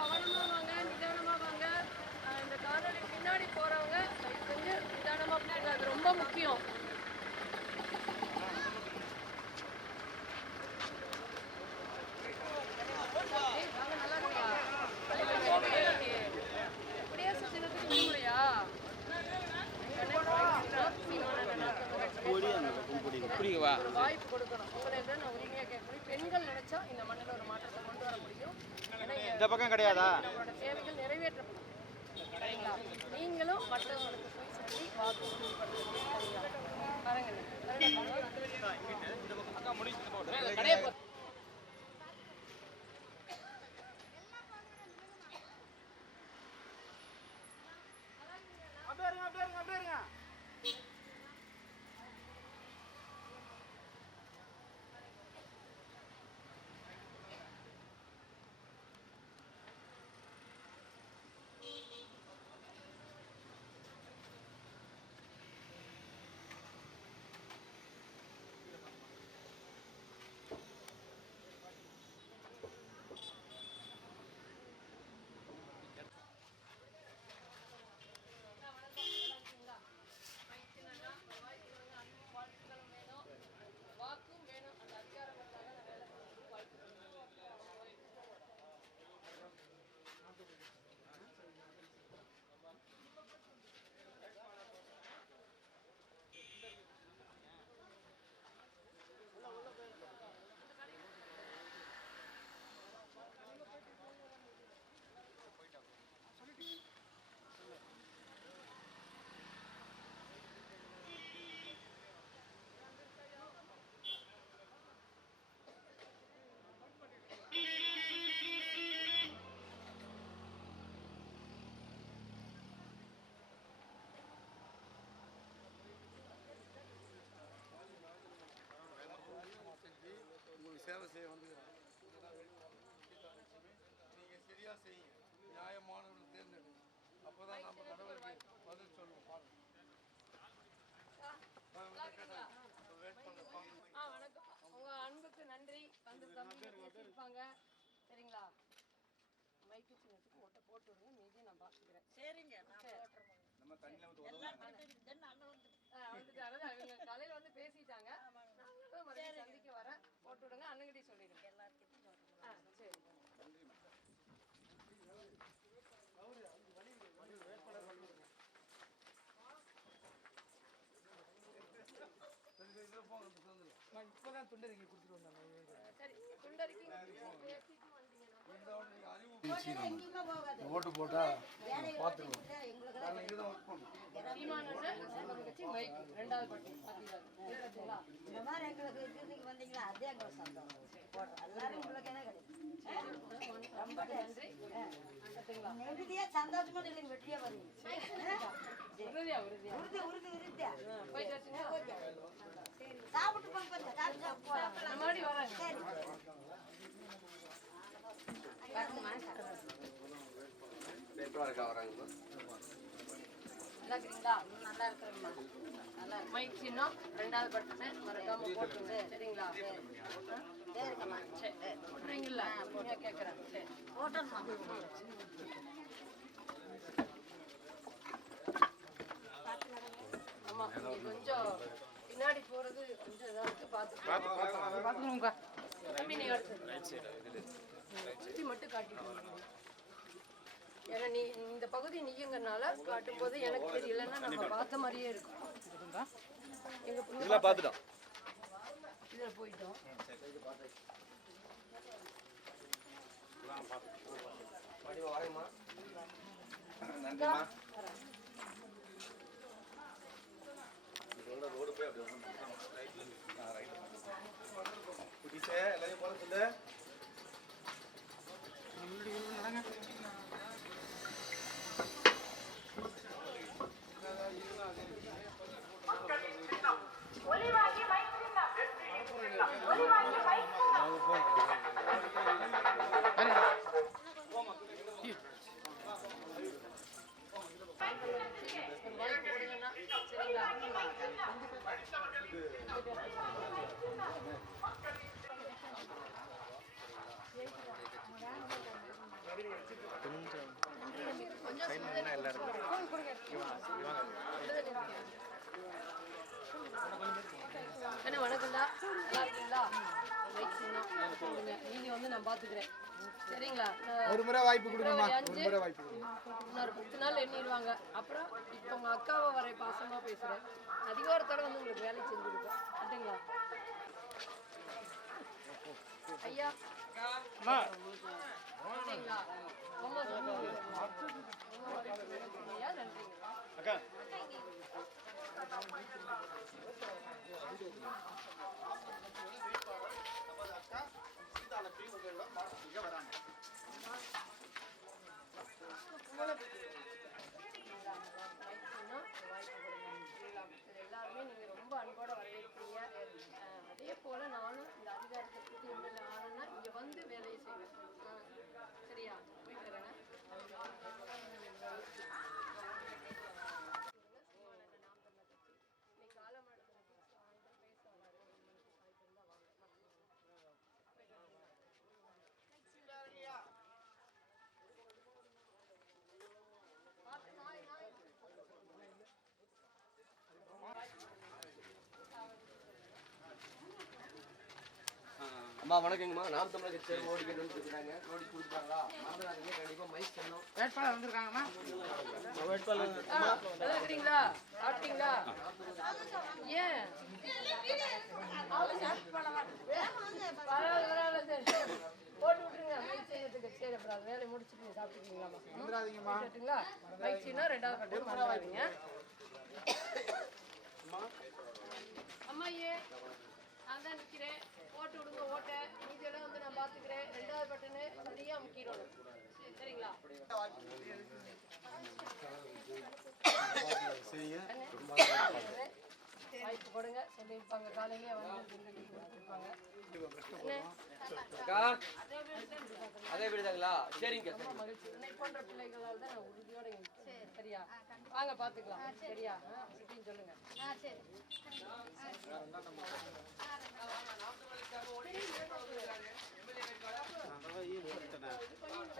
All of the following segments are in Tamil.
கவனமா வாங்க, நிதானமா வாங்க. இந்த காணொலி பின்னாடி போறவங்க தயவு செஞ்சு நிதானமா போங்க, அது ரொம்ப முக்கியம். வாய்ப்பு கொடுக்கணும். உங்களை நான் உரிமையாக கேட்கணும். பெண்கள் நினைச்சா இந்த மண்ணில் ஒரு மாற்றத்தை கொண்டு வர முடியும். இந்த பக்கம் கிடையாதா? நம்மளோட தேவைகள் நிறைவேற்றப்படும். சரிங்களா? நீங்களும் மற்றவங்களுக்கு போய் சொல்லி வாக்கு உறுதிப்படுத்துங்க. பாருங்க சேவை செய்ய வந்துக்கிறேன். நீங்கள் சரியாக செய்யுங்க, நியாயமானவர்கள் தேர்ந்தெடுங்க, அப்போ தான் நம்ம கடவுளுக்கு பதில் சொல்லுவோம். பாருங்க. வணக்கம். உங்க அன்புக்கு நன்றி. வந்து தம்பிங்க பேசியிருப்பாங்க. சரிங்களா? மைக்கு சின்னத்துக்கு ஓட்ட போட்டு விடுங்க, மீதியை நான் பார்த்துக்கிறேன். சரிங்க, நான் போட்டுறேன். நம்ம தண்ணியில் அவங்க காலையில் வந்து பேசிட்டாங்க. நாங்களும் மறுபடியும் சந்திக்க வரேன். போட்டு விடுங்க, அண்ணங்கிட்டே சொல்லிடுங்க. எல்லாருக்கிட்டையும் சரி. நான் இப்போதான் துண்டறிக்கை கொடுத்துட்டு வந்தாங்க. சரி, துண்டறிக்கை ஓட்டு போட்டா பார்த்துருவோம். சந்தோஷமா நீங்க வெற்றியா வருவீங்க. சாப்பிட்டு நல்லா இருக்கிறேம்மா. நல்லா மைக் சின்னம் 2வது பட்டன் மறக்காம போட்டுருங்க. சரிங்களா? சரிங்களா? கேட்குறேன். சரி போட்டோம்மா. ஆமா, கொஞ்சம் பின்னாடி போறது கொஞ்சம் இதாக பார்த்துக்கோங்க. தம்பி நீ சுற்றி மட்டும் காட்டிட்டு, ஏன்னா நீ இந்த பகுதி நீங்கனால காட்டும் போது எனக்கு தெரியலன்னா நம்ம பார்த்த மாதிரியே இருக்கும். எங்க பிள்ளை பார்த்துட்டோம், இதில் போயிட்டோம். எல்லாரையும் போல சொல்லு. அண்ணா வணக்கம்டா, நல்லா இருக்கீங்களா? நீங்க வந்து நான் பாத்துக்கிறேன், சரிங்களா? ஒரு முறை வாய்ப்பு கொடுங்கம்மா, ஒரு முறை வாய்ப்பு கொடுங்க. இன்னொரு 10 நாள் எண்ணிடுவாங்க. அப்புறம் இப்போ உங்க அக்காவை வர பாசமா பேசுறேன், அதிகாரத்தோட வந்து உங்களுக்கு வேலை செஞ்சு கொடுப்பேன், சரிங்களா? ஐயா சரிங்களா? ரொம்ப ஐயா நன்றிங்க. அக்கா எல்லாருமே நீங்க ரொம்ப அன்போட வரவேற்பீங்க. அதே போல நானும் இந்த அதிகாரத்தை பற்றி எம்எல்ஏ ஆனேன்னா இங்க வந்து வேலையை செய்வேன், சரியா? போயிட்டு வரேங்க. அம்மா வணக்கங்கம்மா. நாம் தமிழர் கட்சி ஓடி கேட்டு வந்துருக்காங்க. ஓடி கொடுத்துட்டாங்களா? மறந்துடாதீங்க, கண்டிப்பா மைக் சொன்னோம். வேட்பாளர் வந்திருக்காங்கம்மா. நல்லா இருக்கிறீங்களா? சாப்பிட்டீங்களா? ஏன் பரவாயில்ல, சரி போட்டு விட்டுருங்க மைக் செய்யறதுக்கு. சரி, அப்புறம் அது வேலையை முடிச்சுட்டு சாப்பிட்டுக்கீங்களாம்மா? கேட்டுங்களா? மைக் செய்யணும், 2வது கட்டு மறந்துடாதீங்க. அம்மா நான் தான் நிற்கிறேன், போட்டு விடுங்க ஓட்டை. மீதியெல்லாம் வந்து நான் பார்த்துக்கிறேன். 2வது பட்டனு சரியா முக்கிடணும், சரிங்களா? வாய்ப்பு கொடுங்க, சொல்லியிருப்பாங்க காலையிலேயே வந்து கொடுத்துருப்பாங்க. அதே விடுதாங்களா? சரிங்க. ரொம்ப மகிழ்ச்சி. உன்னை போன்ற பிள்ளைகளால் தான் நான் உறுதியோட இருக்கேன், சரியா? வாங்க பார்த்துக்கலாம், சரியா? அப்படின்னு சொல்லுங்க.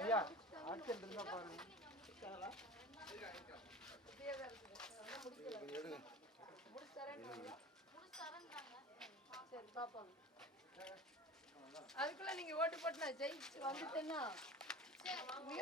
ஐயா ஆட்கள் இருந்தா பாருங்க. சரி பாப்போம். அதுக்குள்ள நீங்க ஓட்டு போட்டு நான் ஜெயிச்சு வந்துட்டேன்னா மிக